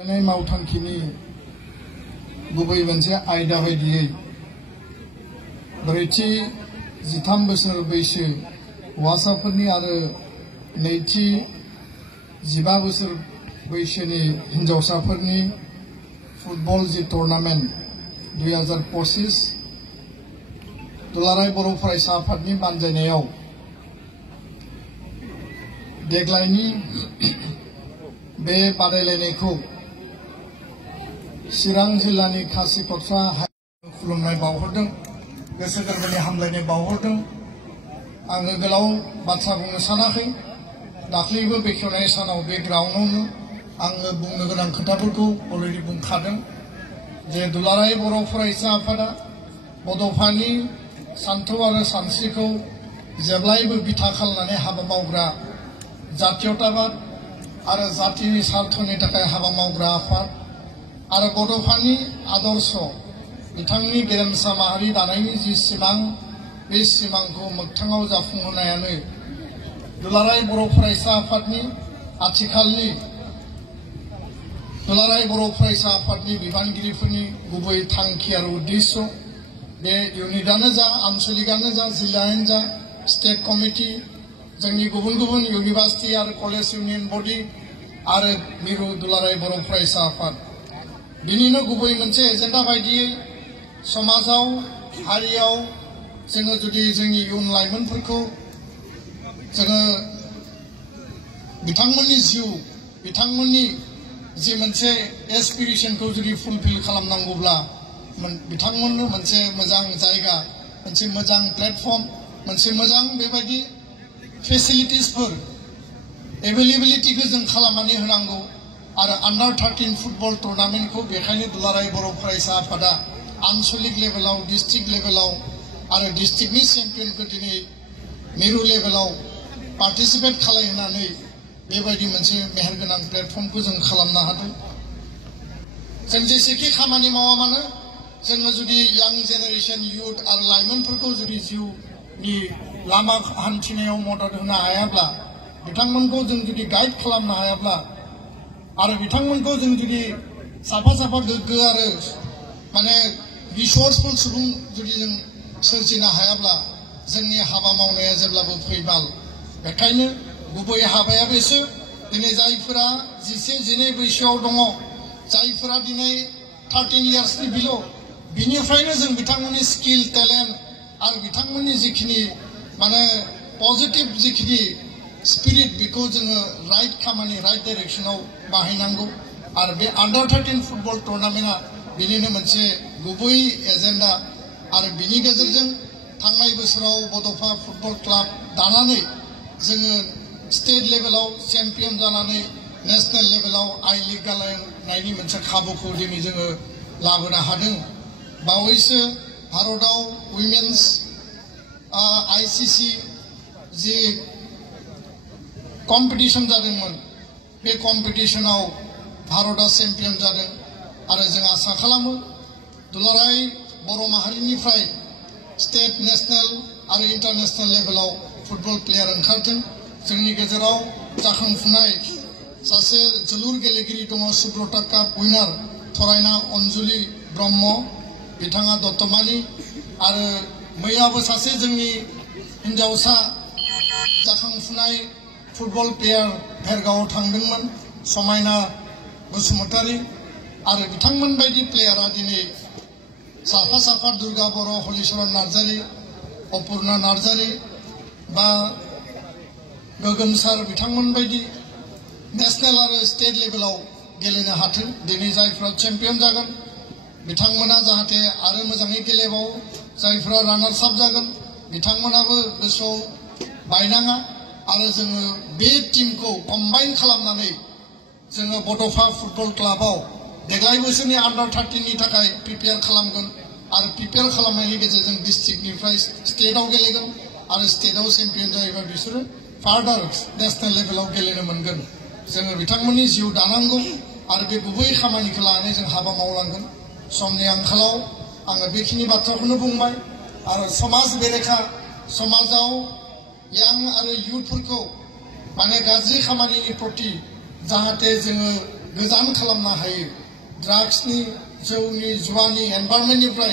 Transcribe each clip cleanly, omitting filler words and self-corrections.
मावथांखिनि गुबै मोनसे आयदा बायदियै ब्रैथि 13 बोसोर बैसो हौवासाफोरनि आरो नैथि 15 बोसोर बैसोनि हिनजावसाफोरनि फुटबल जि टुर्नामेन्ट 2025 दुलाराय बर' फरायसा आफादनि बानजायनायाव देग्लायनि बे बादायलायनायखौ चिरां जिल्लानि खासिकट्रा खुलुमनाय बावहरदों गोसो गोरबोनि हामलायनाय बावहरदों आङो गोलाव बाथ्रा बुंनो सानाखै दाख्लैबो बेखेवनाय सानाव बे ग्राउन्डआवनो आङो बुंनो गोनां खोथाफोरखौ अलरेडि बुंखादों जे दुलाराय बर' फरायसा आफादा बड'फानि सान्थौ आरो सानस्रिखौ जेब्लायबो बिथा खालामनानै हाबा मावग्रा जातीयताबाद आरो जातिनि स्वार्थनि थाखाय हाबा मावग्रा आफाद आरो बड'फानि आदर्श बिथांनि गेरेमसा माहारि दानायनि जि सिमां बे सिमांखौ मोगथाङाव जाफुंहोनायानो दुलाराय बर' फरायसा आफादनि आथिखालनि दुलाराय बर' फरायसा आफादनि बिबानगिरिफोरनि गुबै थांखि आरो उद्देश्य बे इउनिटआनो जा आनसलिकआनो जा जिल्लायानो जा स्टेट कमिटि जोंनि गुबुन गुबुन इउनिभार्सिटि आरो कलेज इउनियन बडी आरो मिरु दुलाराय बर' फरायसा आफाद बिनिनो गुबै मोनसे एजेन्डा बायदियै समाजाव हारियाव जोङो जुदि जोंनि इयुन लाइमोनफोरखौ जोङो बिथांमोननि जिउ बिथांमोननि जि मोनसे एस्पिरेशनखौ जुदि फुलफिल खालामनांगौब्ला बिथांमोननो मोनसे मोजां जायगा मोनसे मोजां प्लेटफर्म मोनसे मोजां बेबायदि फेसिलिटिसफोर एभेलेबिलिटिखौ जों खालामनानै होनांगौ आरो अंडर 13 फुटबल टुर्नामेन्टखौ बेखायनो दुलाराय बर' फरायसा आफादा आनसलिक लेभेलाव डिस्ट्रिक्ट लेभेलाव आरो डिस्ट्रिक्टनि चेम्पियनखौ दिनै मिरु लेभेलाव पार्टिसिपेट खालामनानै बेबायदि मोनसे मेहेरगोनां प्लेटफर्मखौ जों खालामनो हादों जों जेसेखि खामानि मावा मानो जोङो जुदि यां जेनेरेशन युथ आरो लाइमोनफोरखौ जुदि जिउनि लामा हान्थिनायाव मदद होनो हायाब्ला बिथांमोनखौ जों जुदि गाइड खालामनो हायाब्ला आरो बिथांमोनखौ जों जुदि साफा साफा गोग्गो आरो माने रिसर्सफुल सुबुं जुदि जों सोरजिनो हायाब्ला जोंनि हाबा मावनाया जेब्लाबो फैमाल बेखायनो गुबै हाबाया बेसो दिनै जायफोरा 11-12 बैसोआव दङ जायफोरा दिनै 13 इयार्सनि बिल' बिनिफ्रायनो जों बिथांमोननि स्किल टेलेन्ट आरो बिथांमोननि जिखिनि माने पजिटिव जिखिनि स्पिरिट बेखौ जोङो राइट खामानि राइट डाइरेक्शनाव बाहायनांगौ आरो बे अंडर 13 फुटबल टुर्नामेन्टआ बिनिनो मोनसे गुबै एजेन्डा आरो बिनि गेजेरजों थांनाय बोसोराव बड'फा फुटबल क्लाब दानानै जोङो स्टेट लेभेलाव चेम्पियन जानानै नेशनेल लेभेलाव आई लीग गेलेनायनि मोनसे खाबुखौ दिनै जोङो लाबोनो हादों बावैसो भारतआव उइमेन्स आईसीसी जि कम्पिटिशन जादोंमोन बे कम्पिटिशनाव भारतआ चेम्पियन जादों आरो जों आसा खालामो दुलाराय बर' माहारिनिफ्राय स्टेट नेशनेल आरो इन्टारनेशनेल लेभेलाव फुटबल प्लेयार ओंखारदों जोंनि गेजेराव जाखांफुनाय सासे जोलुर गेलेगिरि दङ सुब्रता काप उइनार थरायना अनजुलि ब्रह्म बिथाङा दत्तमानि आरो मैयाबो सासे जोंनि हिनजावसा जाखांफुनाय फुटबल प्लेयार भेरगावआव थांदोंमोन समायना बसुमतारी आरो बिथांमोन बायदि प्लेयारा दिनै साफा साफा दुर्गा बर' हलिचरन नार्जारी अपुर्णा नार्जारी बा गोगोमसार बिथांमोन बायदि नेशनेल आरो स्टेट लेभेलाव गेलेनो हाथों दिनै जायफ्रा चेम्पियन जागोन बिथांमोना जाहाथे आरो मोजाङै गेलेबावो जायफ्रा रानार्स आप जागोन बिथांमोनाबो गोसोआव बायनाङा आरो जोङो बे टीमखौ कम्बाइन खालामनानै जोङो बड'फा फुटबल क्लाबाव देग्लाय बोसोरनि अंडर 13 नि थाखाय प्रिपेयार खालामगोन आरो प्रिपेयार खालामनायनि गेजेरजों डिस्ट्रिक्टनिफ्राय स्टेटआव गेलेगोन आरो स्टेटआव चेम्पियन जायोबा बिसोरो फार्दार नेशनेल लेभेलाव गेलेनो मोनगोन जोङो बिथांमोननि जिउ दानांगौ आरो बे गुबै खामानिखौ लानानै जों हाबा मावलांगोन समनि आंखालाव आङो बेखिनि बाथ्राखौनो बुंबाय आरो समाज बेरेखा समाजाव यां आरो युथफोरखौ माने गाज्रि खामानिनि प्रति जाहाथे जोङो गोजान खालामनो हायो ड्राग्सनि जौनि जुवानि एनभायरनमेन्टनिफ्राय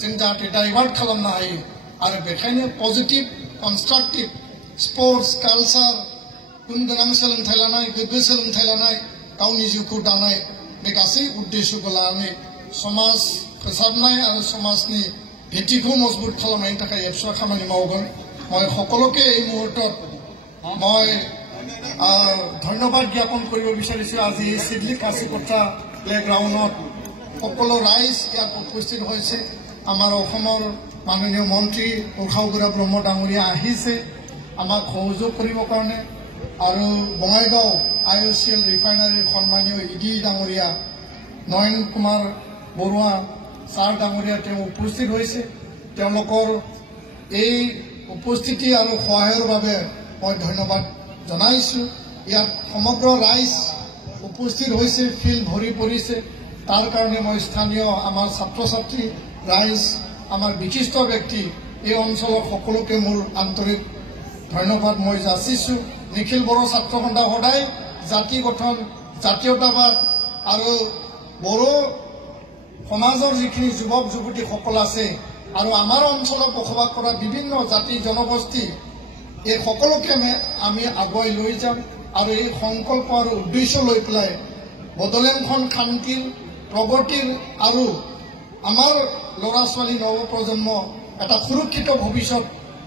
जों जाहाथे डाइभार्ट खालामनो हायो आरो बेखायनो पजिटिभ कनस्ट्राक्टिभ स्पर्ट्स कालचार गुन गोनां सोलोंथाइ लानाय गोग्गो सोलोंथाइ लानाय गावनि जिउखौ दानाय बे गासै उद्देश्यखौ लानानै समाज फोसाबनाय आरो समाजनि भित्तिखौ मजबुत खालामनायनि थाखाय एबसुआ खामानि मावगोन মই সকলোকে এই মুহূৰ্তত মই ধন্যবাদ জ্ঞাপন কৰিব বিচাৰিছো আজি এই সিডলি কাছিকটা প্লেগ্ৰাউণ্ডত সকলো ৰাইজ ইয়াত উপস্থিত হৈছে আমাৰ অসমৰ মাননীয় মন্ত্ৰী উষাউগুৰা ব্ৰহ্ম ডাঙৰীয়া আহিছে আমাক সহযোগ কৰিবৰ কাৰণে আৰু বঙাইগাঁও IOCL ৰিফাইনাৰীৰ সন্মানীয় ইডি ডাঙৰীয়া নয়ন কুমাৰ বৰুৱা ছাৰ ডাঙৰীয়া তেওঁ উপস্থিত হৈছে তেওঁলোকৰ এই উপস্থিতি আৰু সহায়ৰ বাবে মই ধন্যবাদ জনাইছো ইয়াত সমগ্ৰ ৰাইজ উপস্থিত হৈছে ফিল ভৰি পৰিছে তাৰ কাৰণে মই স্থানীয় আমাৰ ছাত্ৰ ছাত্ৰী ৰাইজ আমাৰ বিশিষ্ট ব্যক্তি এই অঞ্চলৰ সকলোকে মোৰ আন্তৰিক ধন্যবাদ মই যাচিছো নিখিল বড়ো ছাত্ৰ সন্থা সদায় জাতি গঠন জাতীয়তাবাদ আৰু বড়ো সমাজৰ যিখিনি যুৱক যুৱতী সকল আছে আৰু আমাৰ অঞ্চলত বসবাস কৰা বিভিন্ন জাতি জনগোষ্ঠী এই সকলোকে আমি আগুৱাই লৈ যাম আৰু এই সংকল্প আৰু উদ্দেশ্য লৈ পেলাই বড়োলেণ্ডখন শান্তিৰ প্ৰগতিৰ আৰু আমাৰ ল'ৰা ছোৱালী নৱপ্ৰজন্ম এটা সুৰক্ষিত ভৱিষ্যত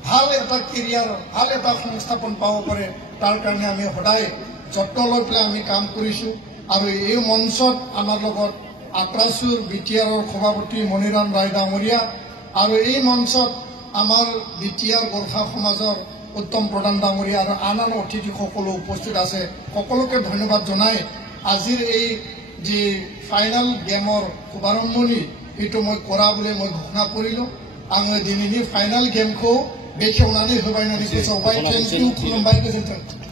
ভাল এটা কেৰিয়াৰ ভাল এটা সংস্থাপন পাব পাৰে তাৰ কাৰণে আমি সদায় যত্ন লৈ পেলাই আমি কাম কৰিছো আৰু এই মঞ্চত আমাৰ লগত আক্ৰাসুৰ বিটিআৰৰ সভাপতি মণিৰাম ৰায় ডাঙৰীয়া আৰু এই মঞ্চত আমাৰ বিটিআৰ গোৰ্খা সমাজৰ উত্তম প্ৰধান ডাঙৰীয়া আৰু আন আন অতিথিসকলো উপস্থিত আছে সকলোকে ধন্যবাদ জনাই আজিৰ এই যে ফাইনাল গেমৰ শুভাৰম্ভণি এইটো মই কৰা বুলি মই ঘোষণা কৰিলো आङो दिनैनि फाइनाल गेमखौ बेखेवनानै होबाय होननानै गोसोआवबाय थेंक इउ खुलुमबाय गोजोन्थों